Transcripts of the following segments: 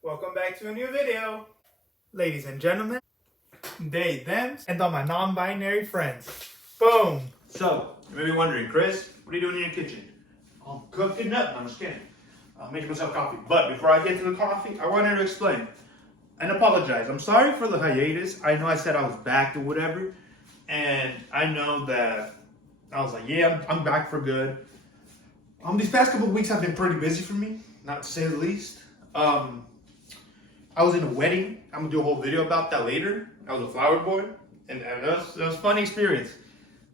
Welcome back to a new video. Ladies and gentlemen, they, them, and all my non-binary friends. Boom. So, you may be wondering, Chris, what are you doing in your kitchen? I'm cooking up. No, I'm just kidding. I'm making myself coffee. But before I get to the coffee, I wanted to explain and apologize. I'm sorry for the hiatus. I know I said I was back or whatever. And I know that I was like, yeah, I'm back for good. These past couple of weeks have been pretty busy for me, not to say the least. I was in a wedding. I'm gonna do a whole video about that later. I was a flower boy, and that was a fun experience.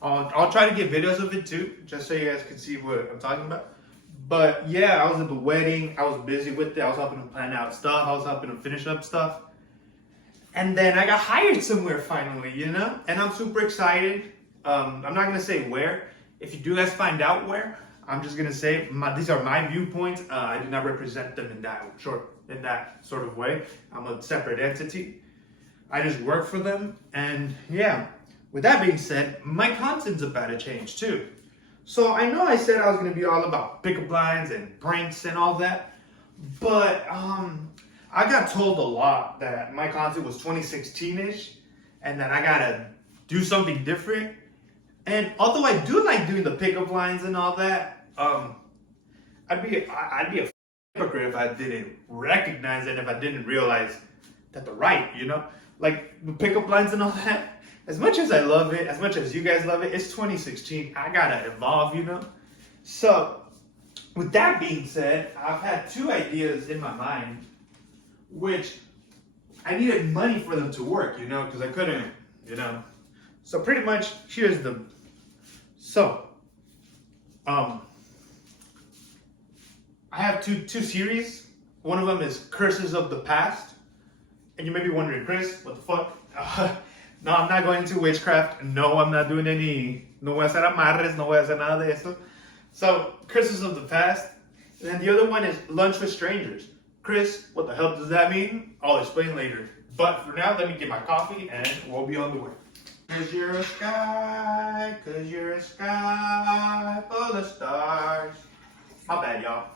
I'll try to get videos of it too, just so you guys can see what I'm talking about. But yeah, I was at the wedding. I was busy with it. I was helping them plan out stuff. I was helping them finish up stuff. And then I got hired somewhere finally, you know? And I'm super excited. I'm not gonna say where. If you do guys find out where, I'm just gonna say these are my viewpoints. I do not represent them in that sort of way. I'm a separate entity. I just work for them, and yeah. With that being said, my content's about to change too. So I know I said I was gonna be all about pickup lines and pranks and all that, but I got told a lot that my content was 2016-ish, and that I gotta do something different. And although I do like doing the pickup lines and all that, I'd be a hypocrite if I didn't recognize it, if I didn't realize that they're right, you know? Like the pickup lines and all that. As much as I love it, as much as you guys love it, it's 2016. I gotta evolve, you know? So, with that being said, I've had two ideas in my mind, which I needed money for them to work, you know, because I couldn't, you know. So pretty much, here's the. So, I have two series. One of them is Curses of the Past, and you may be wondering, Chris, what the fuck? No, I'm not going into witchcraft. No, I'm not doing any. No voy a hacer amarres. No voy a hacer nada de eso. So, Curses of the Past. And then the other one is Lunch with Strangers. Chris, what the hell does that mean? I'll explain later. But for now, let me get my coffee and we'll be on the way. Cause you're a sky full of stars. My bad, y'all.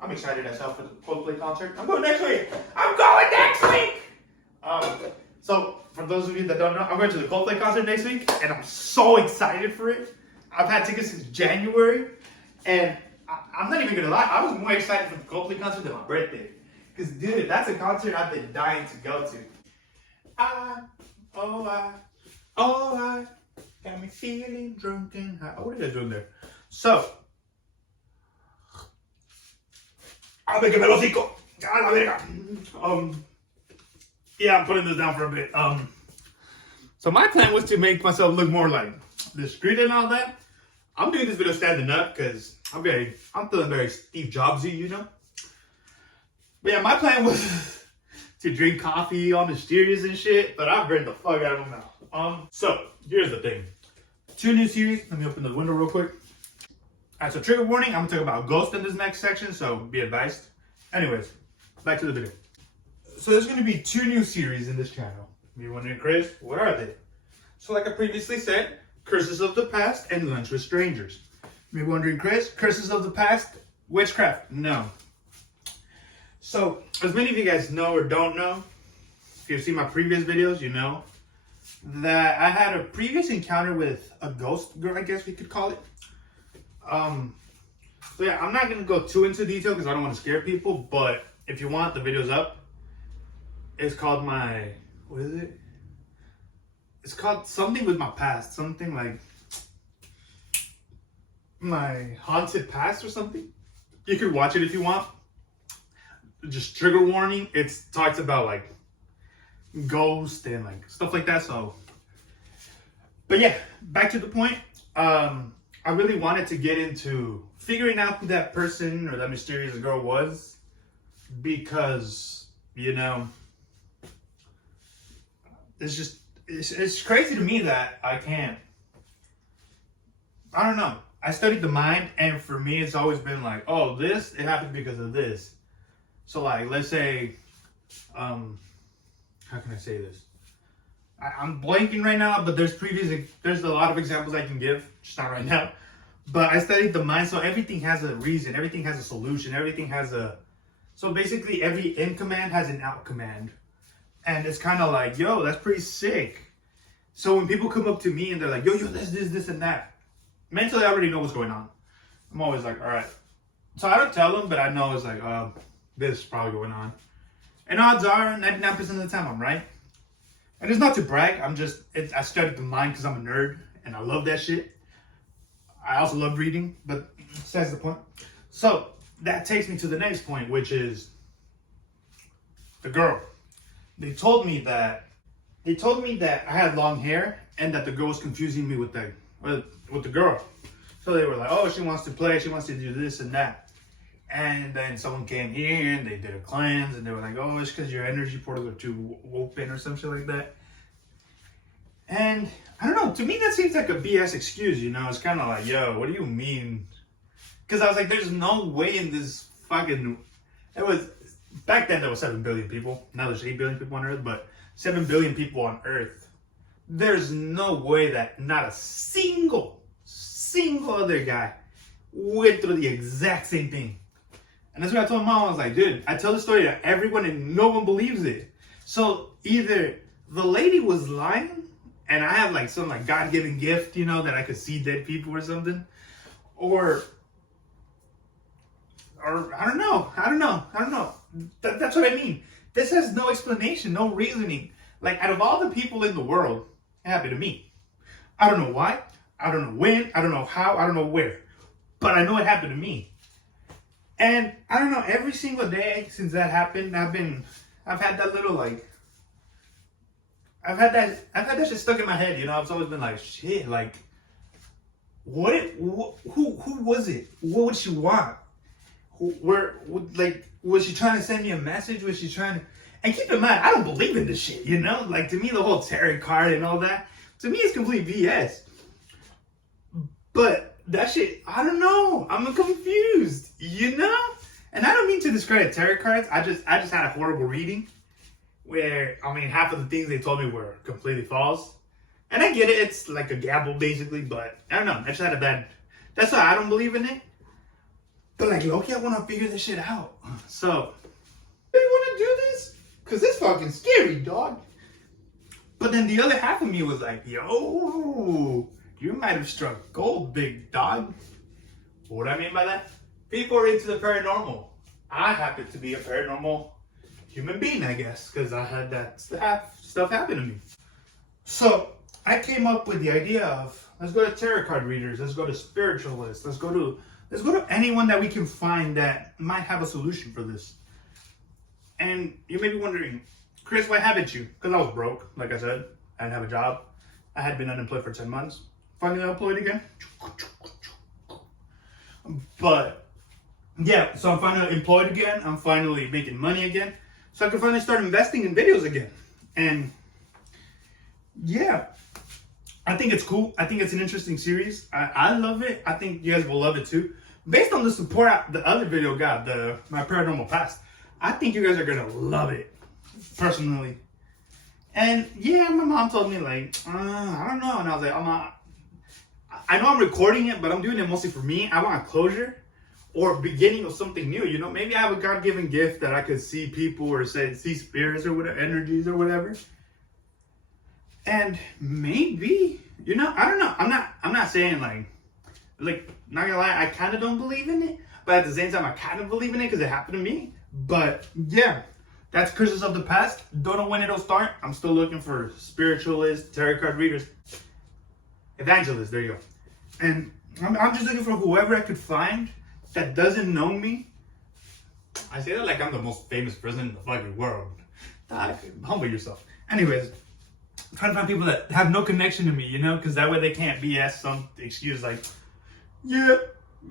I'm excited as hell for the Coldplay concert. I'm going next week. So, for those of you that don't know, I'm going to the Coldplay concert next week, and I'm so excited for it. I've had tickets since January, and I'm not even gonna lie, I was more excited for the Coldplay concert than my birthday. Because, dude, that's a concert I've been dying to go to. I got me feeling drunk and high. Oh, what did I do in there? So, I'll make a melocico. Yeah, I'm putting this down for a bit. So my plan was to make myself look more like discreet and all that. I'm doing this video standing up because I'm feeling very Steve Jobsy, you know. But yeah, my plan was to drink coffee on the stairs and shit, but I burned the fuck out of my mouth. So here's the thing. 2 new series. Let me open the window real quick. Alright, so trigger warning. I'm gonna talk about ghosts in this next section, so be advised. Anyways, back to the video. So there's going to be 2 new series in this channel. You're wondering, Chris, what are they? So like I previously said, Curses of the Past and Lunch with Strangers. You're wondering, Chris, Curses of the Past, witchcraft? No. So, as many of you guys know or don't know, if you've seen my previous videos, you know that I had a previous encounter with a ghost girl, I guess we could call it. So yeah, I'm not going to go too into detail because I don't want to scare people, but if you want, the video's up. It's called what is it? It's called something with my past. Something like my haunted past or something. You could watch it if you want. Just trigger warning. It talks about like ghosts and like stuff like that. So, but yeah, back to the point. I really wanted to get into figuring out who that person or that mysterious girl was because, you know, it's crazy to me that I don't know. I studied the mind, and for me, it's always been like, oh, it happened because of this. So like, let's say, how can I say this? I'm blanking right now, but there's a lot of examples I can give, just not right now. But I studied the mind, so everything has a reason, everything has a solution, everything has a So basically, every in command has an out command. And it's kind of like, yo, that's pretty sick. So when people come up to me and they're like, yo, this, and that, mentally, I already know what's going on. I'm always like, all right. So I don't tell them, but I know it's like, this is probably going on. And odds are, 99% of the time, I'm right. And it's not to brag. I studied the mind because I'm a nerd and I love that shit. I also love reading, but that's the point. So that takes me to the next point, which is the girl. They told me that I had long hair and that the girl was confusing me with the girl. So they were like, oh, she wants to play, she wants to do this and that. And then someone came here and they did a cleanse and they were like, oh, it's because your energy portals are too open or some shit like that. And I don't know, to me that seems like a BS excuse, you know? It's kind of like, yo, what do you mean? Because I was like, there's no way in this fucking, back then there was 7 billion people. Now there's 8 billion people on Earth, but 7 billion people on Earth. There's no way that not a single other guy went through the exact same thing. And that's what I told Mom. I was like, dude, I tell the story to everyone and no one believes it. So either the lady was lying and I have like some like God-given gift, you know, that I could see dead people or something. Or I don't know. That's what I mean. This has no explanation, no reasoning. Like, out of all the people in the world, it happened to me. I don't know why. I don't know when. I don't know how. I don't know where. But I know it happened to me. And I don't know, every single day since that happened, I've had that little like, I've had that shit stuck in my head, you know? I've always been like, shit, like, who was it? What would she want? Was she trying to send me a message? Was she trying to, and keep in mind, I don't believe in this shit, you know? Like, to me, the whole tarot card and all that, to me, it's complete BS. But that shit, I don't know. I'm confused, you know? And I don't mean to discredit tarot cards. I just had a horrible reading where, I mean, half of the things they told me were completely false. And I get it. It's like a gamble, basically. But I don't know. I just had a bad, that's why I don't believe in it. But like, Loki, I want to figure this shit out. So, do you want to do this? Because it's fucking scary, dog. But then the other half of me was like, yo, you might have struck gold, big dog. What do I mean by that? People are into the paranormal. I happen to be a paranormal human being, I guess, because I had that stuff happen to me. So I came up with the idea of, let's go to tarot card readers, let's go to spiritualists, let's go to anyone that we can find that might have a solution for this. And you may be wondering, Chris, why haven't you? Because I was broke, like I said. I didn't have a job. I had been unemployed for 10 months. Finally employed again. But yeah, so I'm finally employed again. I'm finally making money again. So I can finally start investing in videos again. And yeah, I think it's cool. I think it's an interesting series. I love it. I think you guys will love it too. Based on the support the other video got, my paranormal past, I think you guys are gonna love it, personally. And yeah, my mom told me like, I don't know. And I was like, I know I'm recording it, but I'm doing it mostly for me. I want a closure or beginning of something new. You know, maybe I have a God-given gift that I could see people or see spirits or whatever, energies or whatever. And maybe, you know, I don't know. I'm not saying like, not gonna lie, I kind of don't believe in it, but at the same time, I kind of believe in it because it happened to me. But yeah, that's Curses of the Past. Don't know when it'll start. I'm still looking for spiritualists, tarot card readers, evangelists. There you go. And I'm just looking for whoever I could find that doesn't know me. I say that like I'm the most famous person in the fucking world. Humble yourself. Anyways, I'm trying to find people that have no connection to me, you know, because that way they can't BS some excuse like, yeah,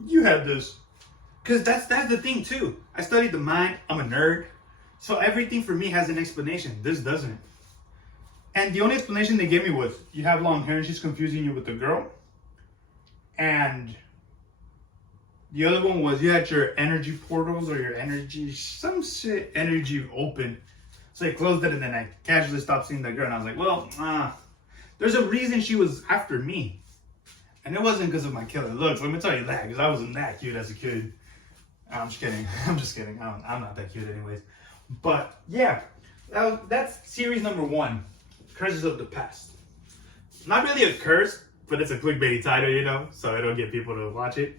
you had this. Because that's the thing too. I studied the mind. I'm a nerd. So everything for me has an explanation. This doesn't. And the only explanation they gave me was, you have long hair and she's confusing you with the girl. And the other one was, you had your energy portals or your energy, some shit, energy open. So I closed it and then I casually stopped seeing that girl. And I was like, well, there's a reason she was after me. And it wasn't because of my killer looks. Let me tell you that, because I wasn't that cute as a kid. I'm just kidding. I'm just kidding. I'm not that cute, anyways. But yeah, that's series number 1, Curses of the Past. Not really a curse, but it's a clickbaity title, you know, so it'll get people to watch it.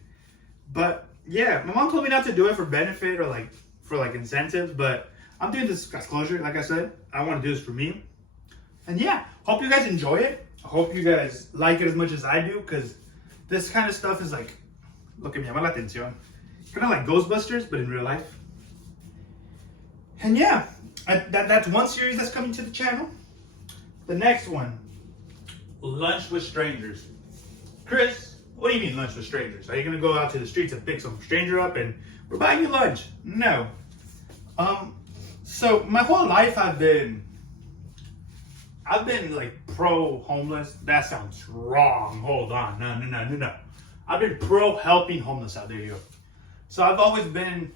But yeah, my mom told me not to do it for benefit or like for like incentives, but I'm doing this as closure. Like I said, I want to do this for me. And yeah, hope you guys enjoy it. I hope you guys like it as much as I do, because this kind of stuff is like, look at me, llama la atención. Kind of like Ghostbusters, but in real life. And yeah, that's one series that's coming to the channel. The next one, Lunch with Strangers. Chris, what do you mean lunch with strangers? Are you gonna go out to the streets and pick some stranger up and we're buying you lunch? No. So my whole life I've been like pro homeless. That sounds wrong. Hold on. No. I've been pro helping homeless out there, yo. So I've always been.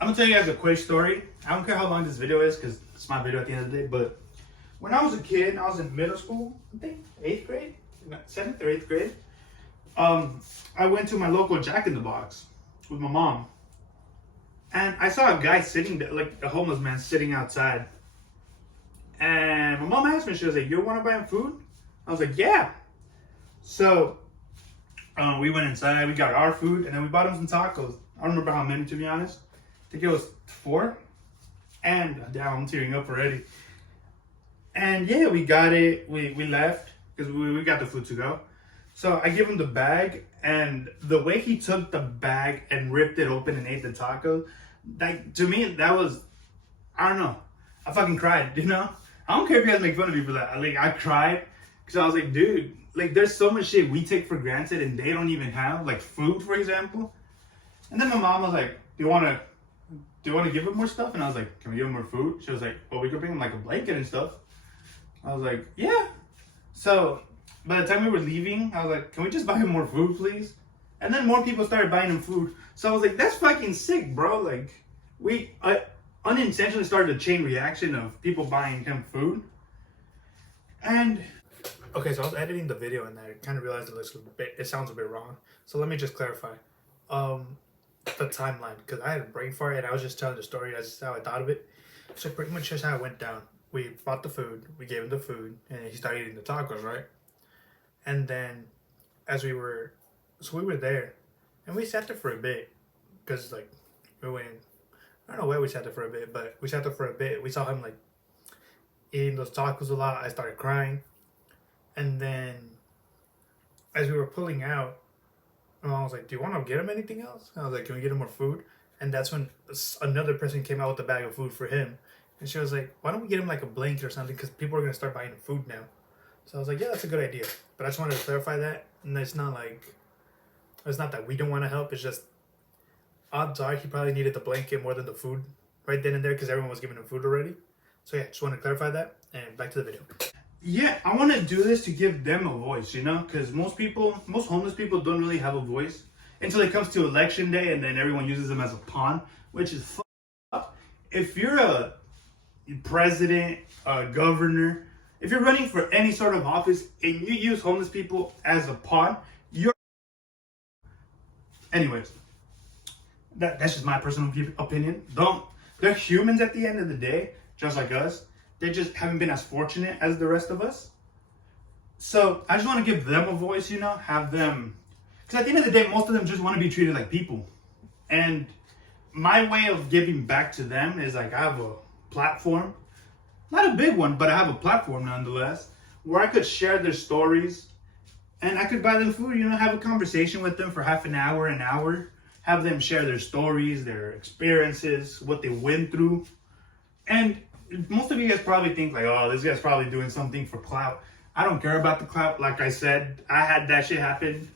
I'm gonna tell you guys a quick story. I don't care how long this video is, because it's my video at the end of the day. But when I was a kid, I was in middle school, I think 8th grade, 7th or 8th grade. I went to my local Jack in the Box with my mom, and I saw a guy sitting there, like a homeless man sitting outside. And my mom asked me, she was like, "You want to buy him food?" I was like, "Yeah." So we went inside, we got our food, and then we bought him some tacos. I don't remember how many, to be honest. I think it was 4. And damn, I'm tearing up already. And yeah, we got it. We left because we got the food to go. So I give him the bag, and the way he took the bag and ripped it open and ate the taco, like, to me, that was, I don't know. I fucking cried, you know? I don't care if you guys make fun of me for that. Like, I cried because I was like, dude, like, there's so much shit we take for granted and they don't even have, like food, for example. And then my mom was like, do you want to give him more stuff? And I was like, can we give him more food? She was like, well, we could bring him like a blanket and stuff. I was like, yeah. So by the time we were leaving, I was like, can we just buy him more food, please? And then more people started buying him food. So I was like, that's fucking sick, bro. Like, I unintentionally started a chain reaction of people buying him food. And okay, so I was editing the video and I kind of realized it sounds a bit wrong. So let me just clarify the timeline, because I had a brain fart and I was just telling the story as how I thought of it. So pretty much just how it went down. We bought the food, we gave him the food, and he started eating the tacos, right? And then we were there, and we sat there for a bit, because like we went, I don't know where we sat there for a bit, but we sat there for a bit. We saw him like eating those tacos a lot. I started crying, and then as we were pulling out, my mom was like, "Do you want to get him anything else?" And I was like, "Can we get him more food?" And that's when another person came out with a bag of food for him. And she was like, "Why don't we get him like a blanket or something? Because people are going to start buying food now." So I was like, "Yeah, that's a good idea." But I just wanted to clarify that. And it's not that we don't want to help. It's just, odds are he probably needed the blanket more than the food right then and there, because everyone was giving him food already. So yeah, just want to clarify that. And back to the video. Yeah, I want to do this to give them a voice, you know? Because most homeless people don't really have a voice until it comes to election day, and then everyone uses them as a pawn, which is fucked up. If you're a president, a governor, if you're running for any sort of office and you use homeless people as a pawn, you're... Anyways, that's just my personal opinion. They're humans at the end of the day, just like us. They just haven't been as fortunate as the rest of us. So I just want to give them a voice, you know, have them... Because at the end of the day, most of them just want to be treated like people. And my way of giving back to them is like, I have a platform, not a big one, but I have a platform nonetheless, where I could share their stories and I could buy them food, you know, have a conversation with them for half an hour, have them share their stories, their experiences, what they went through. And most of you guys probably think like, oh, this guy's probably doing something for clout. I don't care about the clout. Like I said, I had that shit happen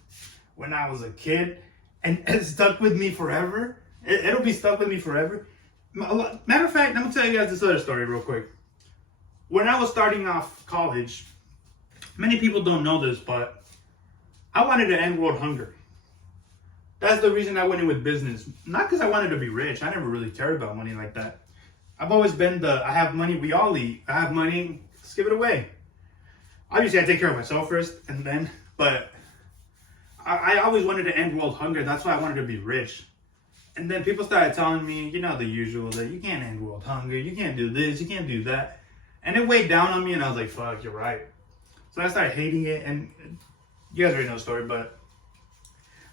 when I was a kid, and it stuck with me forever. It'll be stuck with me forever. Matter of fact, I'm gonna tell you guys this other story real quick. When I was starting off college, many people don't know this, but I wanted to end world hunger. That's the reason I went in with business. Not because I wanted to be rich. I never really cared about money like that. I've always been I have money, we all eat. I have money, let's give it away. Obviously, I take care of myself first, and then, but I always wanted to end world hunger. That's why I wanted to be rich. And then people started telling me, you know, the usual, that you can't end world hunger, you can't do this, you can't do that. And it weighed down on me, and I was like, fuck, you're right. So I started hating it, and you guys already know the story, but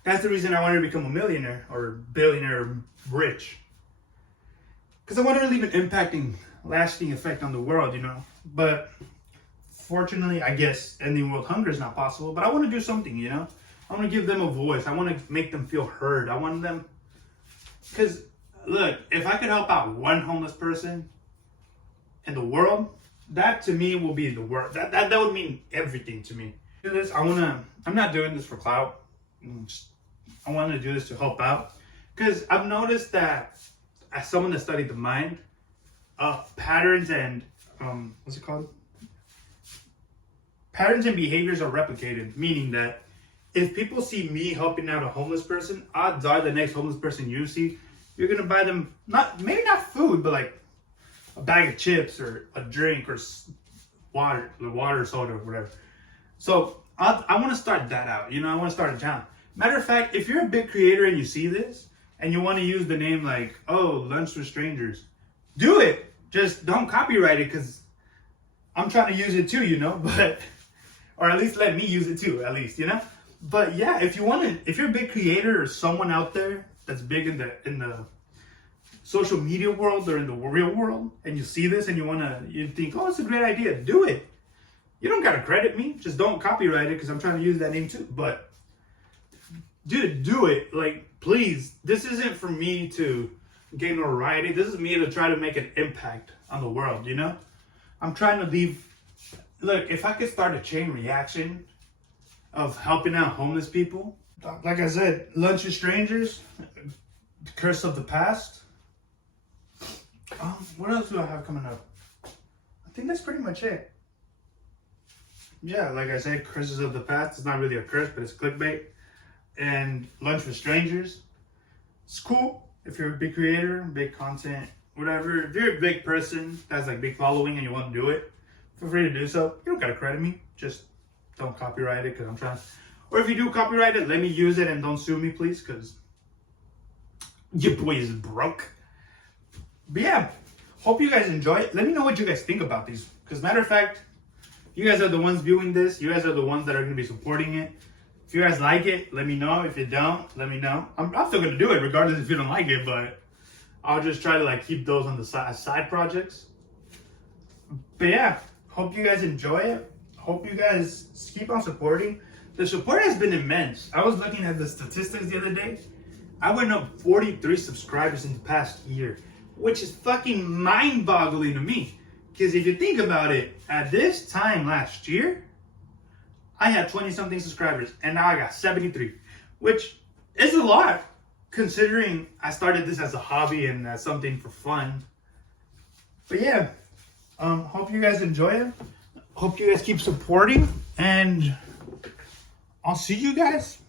that's the reason I wanted to become a millionaire or billionaire or rich. Because I wanted to leave an impacting, lasting effect on the world, you know. But fortunately, I guess ending world hunger is not possible, but I want to do something, you know. I want to give them a voice. I want to make them feel heard. I want them, because look, if I could help out one homeless person in the world, that to me will be the world. That would mean everything to me. Do this. I'm not doing this for clout. I want to do this to help out, because I've noticed that as someone that studied the mind, patterns and what's it called? Patterns and behaviors are replicated, meaning that if people see me helping out a homeless person, odds are the next homeless person you see, you're gonna buy them maybe not food, but like a bag of chips or a drink or water, soda, or whatever. So I want to start that out. You know, I want to start a challenge. Matter of fact, if you're a big creator and you see this and you want to use the name like, oh, Lunch with Strangers, do it. Just don't copyright it, because I'm trying to use it too, you know. But or at least let me use it too, at least, you know. But yeah, if you're a big creator or someone out there that's big in the social media world or in the real world, and you see this and you think, oh, it's a great idea, do it. You don't gotta credit me, just don't copyright it, because I'm trying to use that name too. But dude, do it. Like, please, this isn't for me to gain notoriety. This is me to try to make an impact on the world, you know. I'm trying to leave. Look, if I could start a chain reaction of helping out homeless people, like I said, Lunch with Strangers, Curse of the Past. What else do I have coming up? I think that's pretty much it. Yeah, like I said, Curses of the Past. It's not really a curse, but it's clickbait. And Lunch with Strangers. It's cool if you're a big creator, big content, whatever. If you're a big person that's like big following and you want to do it, feel free to do so. You don't gotta credit me. Just don't copyright it, because I'm trying. Or if you do copyright it, let me use it and don't sue me, please, because your boy is broke. But yeah, hope you guys enjoy it. Let me know what you guys think about these. Because matter of fact, you guys are the ones viewing this. You guys are the ones that are going to be supporting it. If you guys like it, let me know. If you don't, let me know. I'm still going to do it regardless if you don't like it. But I'll just try to like keep those on the side projects. But yeah, hope you guys enjoy it. Hope you guys keep on supporting. The support has been immense. I was looking at the statistics the other day. I went up 43 subscribers in the past year, which is fucking mind-boggling to me. Because if you think about it, at this time last year, I had 20-something subscribers, and now I got 73, which is a lot, considering I started this as a hobby and as something for fun. But yeah, hope you guys enjoy it. Hope you guys keep supporting, and I'll see you guys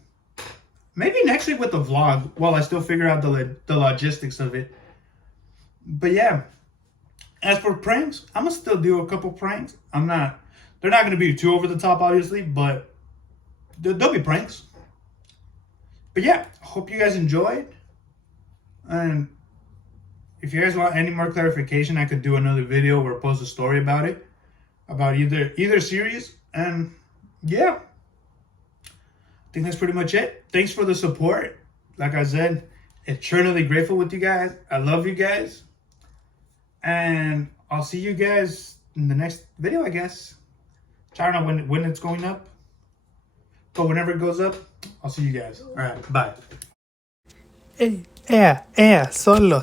maybe next week with the vlog while I still figure out the logistics of it. But yeah, as for pranks, I'm gonna still do a couple pranks. They're not gonna be too over the top, obviously, but there'll be pranks. But yeah, hope you guys enjoyed. And if you guys want any more clarification, I could do another video or post a story about it, about either series. And yeah, I think that's pretty much it. Thanks for the support. Like I said, eternally grateful with you guys. I love you guys. And I'll see you guys in the next video, I guess. I don't know when it's going up, but whenever it goes up, I'll see you guys. All right, bye. Solo.